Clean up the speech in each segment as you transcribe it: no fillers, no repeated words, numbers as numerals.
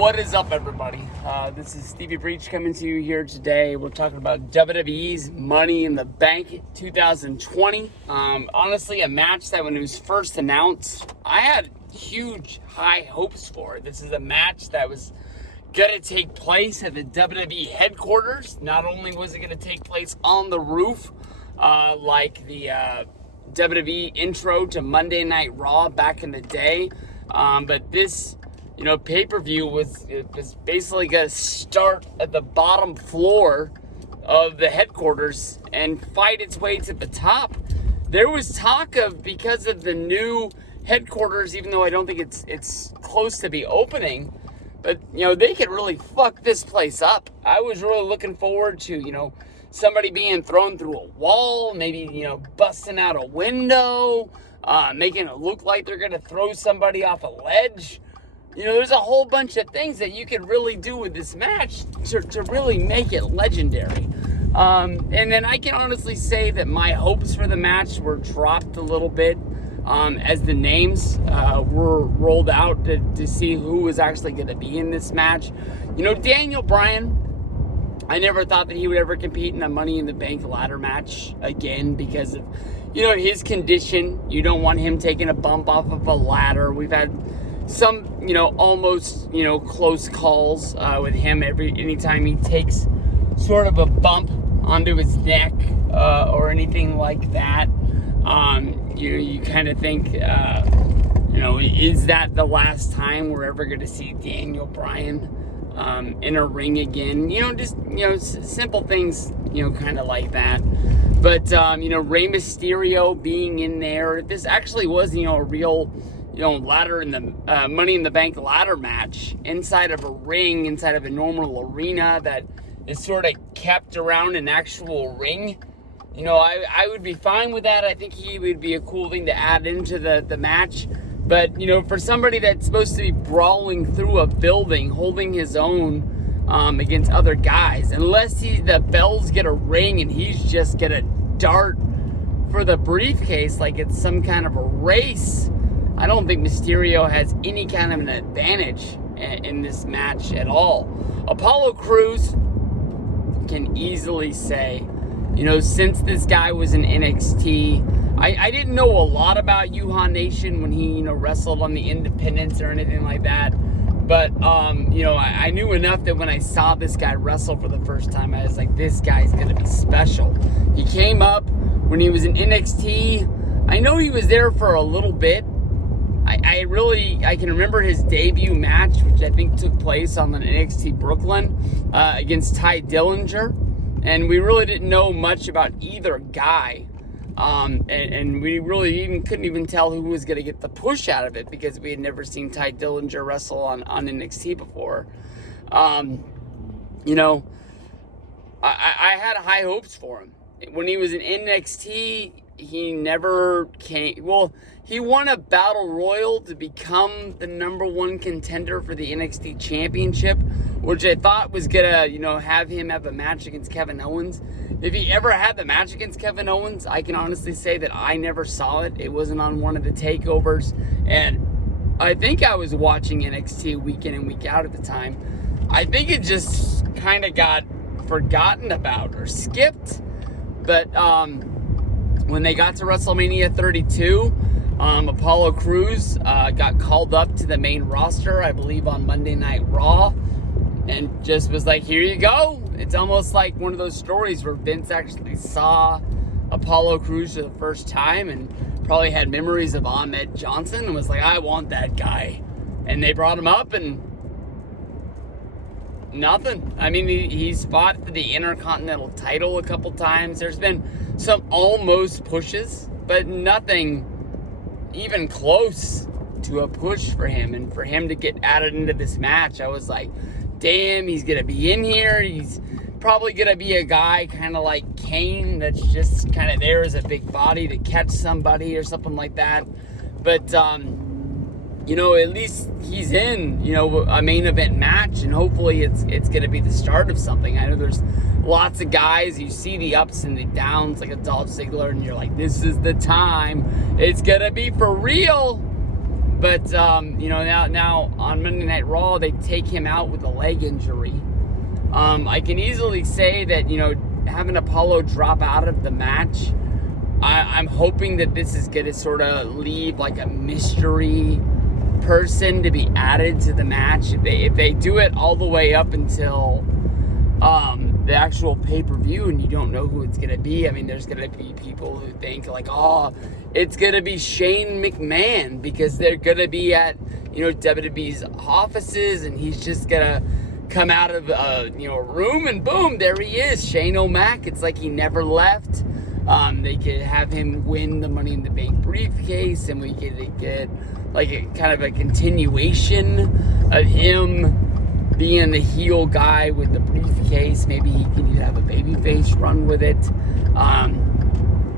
What is up, everybody? This is Stevie Breach coming to you here today. We're talking about WWE's Money in the Bank 2020. Honestly, a match that when it was first announced, I had huge, high hopes for. This is a match that was going to take place at the WWE headquarters. Not only was it going to take place on the roof, like the WWE intro to Monday Night Raw back in the day, but this pay-per-view was basically going to start at the bottom floor of the headquarters and fight its way to the top. There was talk of, because of the new headquarters, even though I don't think it's close to be opening, but they could really fuck this place up. I was really looking forward to somebody being thrown through a wall, maybe busting out a window, making it look like they're going to throw somebody off a ledge. There's a whole bunch of things that you could really do with this match to really make it legendary. And then I can honestly say that my hopes for the match were dropped a little bit as the names were rolled out to see who was actually going to be in this match. Daniel Bryan, I never thought that he would ever compete in a Money in the Bank ladder match again because of, his condition. You don't want him taking a bump off of a ladder. We've had some, almost, close calls with him anytime he takes sort of a bump onto his neck or anything like that. You kind of think, is that the last time we're ever going to see Daniel Bryan in a ring again? Simple things, kind of like that. But, Rey Mysterio being in there, this actually was, a real ladder in the Money in the Bank ladder match inside of a ring, inside of a normal arena that is sort of kept around an actual ring. I would be fine with that. I think he would be a cool thing to add into the match. But, for somebody that's supposed to be brawling through a building, holding his own against other guys, unless the bells get a ring and he's just going to dart for the briefcase like it's some kind of a race, I don't think Mysterio has any kind of an advantage in this match at all. Apollo Crews can easily say, since this guy was in NXT, I didn't know a lot about Yuha Nation when he, wrestled on the Independents or anything like that. But, I knew enough that when I saw this guy wrestle for the first time, I was like, this guy's going to be special. He came up when he was in NXT. I know he was there for a little bit. I can remember his debut match, which I think took place on an NXT Brooklyn against Ty Dillinger. And we really didn't know much about either guy. And we really couldn't even tell who was going to get the push out of it because we had never seen Ty Dillinger wrestle on NXT before. I had high hopes for him. When he was in NXT, he never came. Well, he won a battle royal to become the number one contender for the NXT championship, which I thought was gonna, have him have a match against Kevin Owens. If he ever had the match against Kevin Owens, I can honestly say that I never saw it. It wasn't on one of the takeovers, and I think I was watching NXT week in and week out at the time. I think it just kind of got forgotten about or skipped, but when they got to WrestleMania 32, Apollo Crews got called up to the main roster, I believe on Monday Night Raw, and just was like, here you go. It's almost like one of those stories where Vince actually saw Apollo Crews for the first time and probably had memories of Ahmed Johnson and was like, I want that guy. And they brought him up and nothing. I mean, he's fought for the Intercontinental title a couple times. There's been some almost pushes, but nothing even close to a push for him. And for him to get added into this match, I was like, damn, he's going to be in here. He's probably going to be a guy kind of like Kane that's just kind of there as a big body to catch somebody or something like that. But, at least he's in, a main event match, and hopefully it's going to be the start of something. I know there's lots of guys, you see the ups and the downs like a Dolph Ziggler, and you're like, this is the time. It's going to be for real. But now on Monday Night Raw, they take him out with a leg injury. I can easily say that, having Apollo drop out of the match, I'm hoping that this is going to sort of leave like a mystery person to be added to the match. If they do it all the way up until the actual pay-per-view and you don't know who it's going to be, I mean, there's going to be people who think like, oh, it's going to be Shane McMahon because they're going to be at, WWE's offices and he's just going to come out of a room and boom, there he is, Shane O'Mac. It's like he never left. They could have him win the Money in the Bank briefcase and we could get like a kind of a continuation of him being the heel guy with the briefcase. Maybe he can even have a babyface run with it.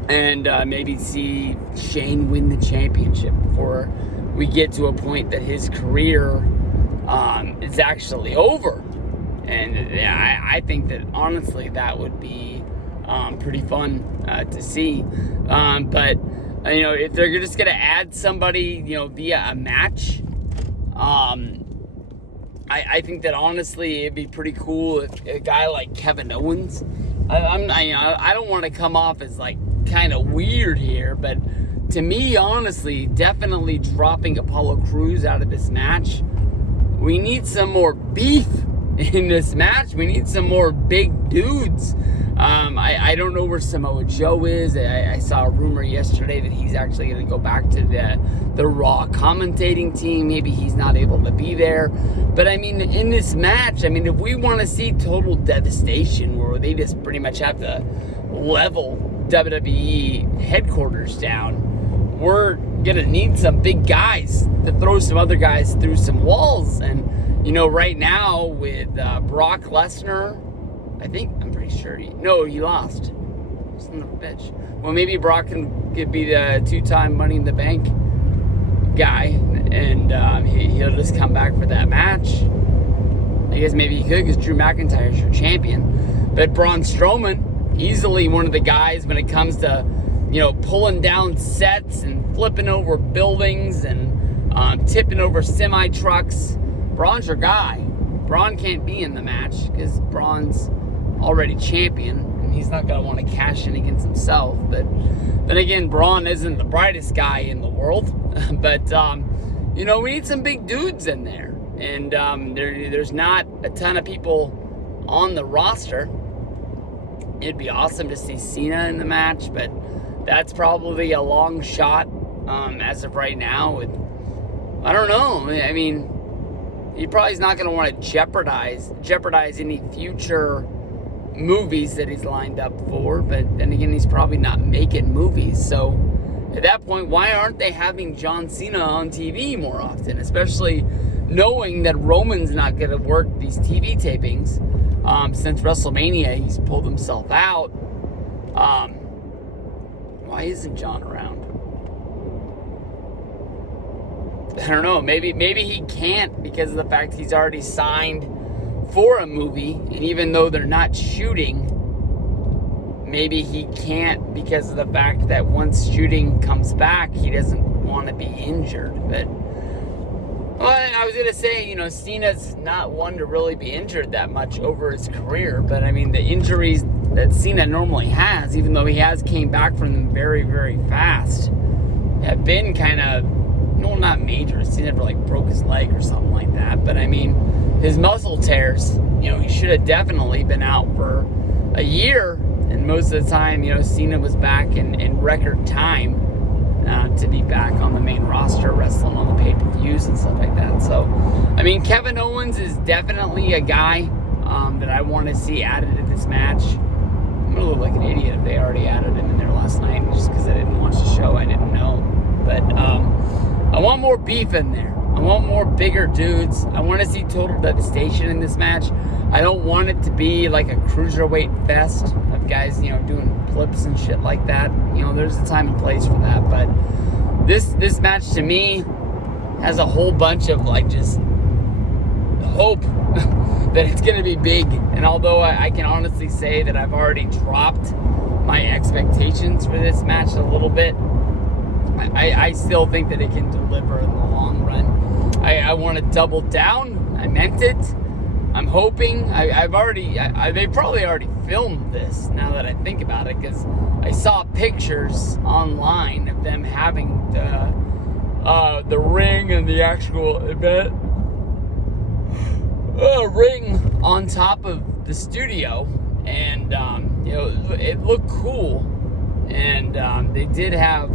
And maybe see Shane win the championship before we get to a point that his career is actually over. And I think that honestly that would be pretty fun to see. But if they're just gonna add somebody via a match, I think that honestly it'd be pretty cool if a guy like Kevin Owens. I don't want to come off as like kind of weird here, but to me, honestly, definitely dropping Apollo Crews out of this match. We need some more beef in this match. We need some more big dudes. I don't know where Samoa Joe is. I saw a rumor yesterday that he's actually going to go back to the Raw commentating team. Maybe he's not able to be there. But I mean, in this match, I mean, if we want to see total devastation where they just pretty much have to level WWE headquarters down, we're going to need some big guys to throw some other guys through some walls. And, right now with Brock Lesnar, I'm pretty sure he lost. Son of a bitch. Well, maybe Brock could be the 2-time Money in the Bank guy, and he'll just come back for that match. I guess maybe he could because Drew McIntyre's your champion. But Braun Strowman, easily one of the guys when it comes to, pulling down sets and flipping over buildings and tipping over semi-trucks. Braun's your guy. Braun can't be in the match because Braun's already champion and he's not going to want to cash in against himself. But then again, Braun isn't the brightest guy in the world. But, we need some big dudes in there. And there's not a ton of people on the roster. It'd be awesome to see Cena in the match, but that's probably a long shot as of right now. I don't know. I mean, he probably is not going to want to jeopardize any future movies that he's lined up for. But then again, he's probably not making movies. So at that point, why aren't they having John Cena on TV more often? Especially knowing that Roman's not going to work these TV tapings. Since WrestleMania, he's pulled himself out. Why isn't John around? I don't know. Maybe he can't because of the fact he's already signed for a movie, and even though they're not shooting, maybe he can't because of the fact that once shooting comes back, he doesn't want to be injured. But I was going to say, Cena's not one to really be injured that much over his career. But, I mean, the injuries that Cena normally has, even though he has came back from them very, very fast, have been kind of, not major. He never, broke his leg or something like that. But, I mean, his muscle tears, he should have definitely been out for a year. And most of the time, Cena was back in record time. To be back on the main roster, wrestling on the pay-per-views and stuff like that. So, I mean, Kevin Owens is definitely a guy that I want to see added to this match. I'm going to look like an idiot if they already added him in there last night just because I didn't watch the show. I didn't know. But I want more beef in there. I want more bigger dudes. I want to see total devastation in this match. I don't want it to be like a cruiserweight fest of guys, doing flips and shit like that. There's a time and place for that. But this match to me has a whole bunch of just hope that it's going to be big. And although I can honestly say that I've already dropped my expectations for this match a little bit, I still think that it can deliver in the long I want to double down. I meant it. I'm hoping. They've probably already filmed this now that I think about it, because I saw pictures online of them having the ring and the actual event ring on top of the studio, and it looked cool. And they did have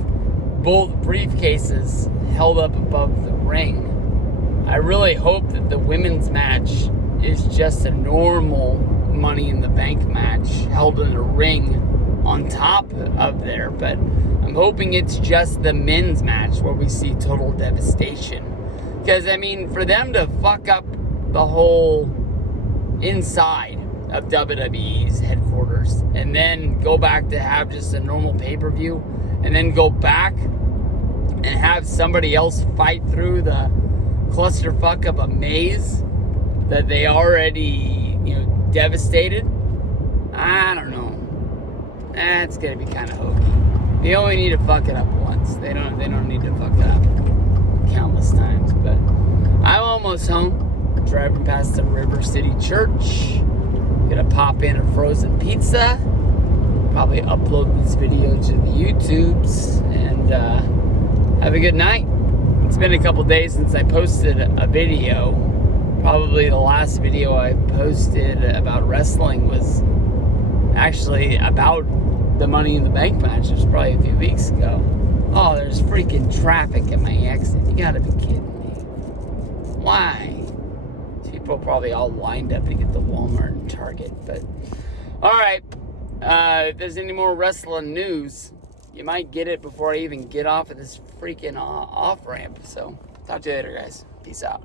both briefcases held up above the ring. I really hope that the women's match is just a normal Money in the Bank match held in a ring on top of there, but I'm hoping it's just the men's match where we see total devastation. Because, I mean, for them to fuck up the whole inside of WWE's headquarters and then go back to have just a normal pay-per-view and then go back and have somebody else fight through the clusterfuck of a maze that they already, devastated. I don't know. That's gonna be kind of hokey. They only need to fuck it up once. They don't need to fuck it up countless times. But I'm almost home. Driving past the River City Church. Gonna pop in a frozen pizza. Probably upload this video to the YouTubes, and have a good night. It's been a couple days since I posted a video. Probably the last video I posted about wrestling was actually about the Money in the Bank match. It was probably a few weeks ago. Oh, there's freaking traffic at my exit. You gotta be kidding me. Why? People probably all lined up to get the Walmart and Target. But, alright. If there's any more wrestling news, you might get it before I even get off of this freaking off-ramp. So, talk to you later, guys. Peace out.